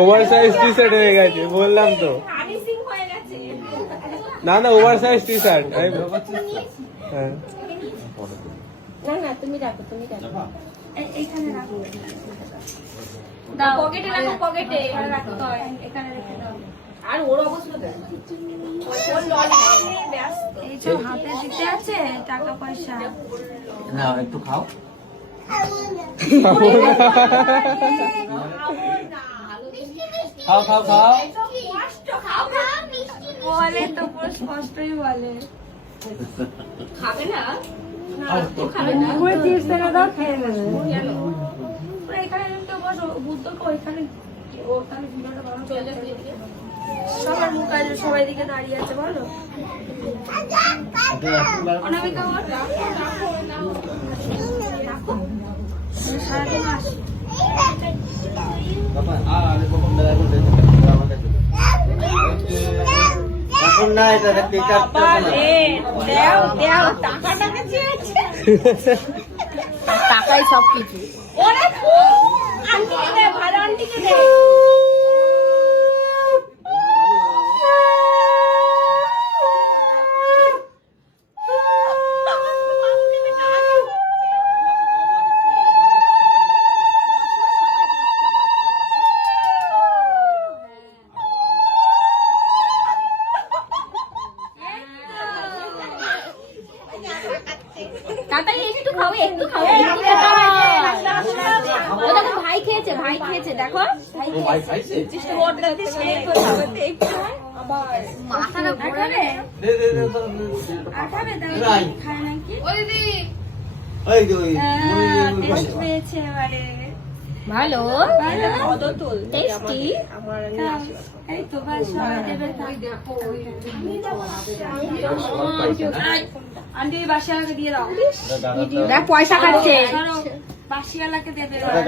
Over size T shirt হয়ে গেছে বললাম তো। না না ওভার সাইজ টি শার্ট। হ্যাঁ না না তুমি রাখো এইখানে রাখো। পকেটে রাখো, পকেটে রাখতে হয়, এখানে রেখে দাও। আর ওর অবস্থা দেখ, এইসব হাতে দিতে আছে টাকা পয়সা। না একটু খাও। খাও খাও খাও। বলে তো পুরো স্পষ্টই বলে খাবে না। খাবে না, দাও খেয়ে নেবে। এখানে তো বসো, বুদ্ধকে ওইখানে ওখানে ভিডিওটা বানানো চলে যাবে। সবার মুখ আছে, সবাই দিকে দাঁড়িয়ে আছে বলো। অনামিকা সারাদিন আসি। এখন না এটা টাকাই সব কিছু। আন্টিকে দে, ভালো আন্টিকে দে। একটু খাও, একটু খাও। ভাই খেয়েছে, ভাই খেয়েছে, দেখো ভাই খাইছে। মাথাটা খাবে, খাবে খায় নাকি? টেস্ট পেয়েছে এবারে। ভালো টেস্টি। এই তো বাস আন্টি বাসিওয়ালাকে দিয়ে দাও। দেখ পয়সা খাচ্ছে, বাসিওয়ালাকে দেবে। হ্যাঁ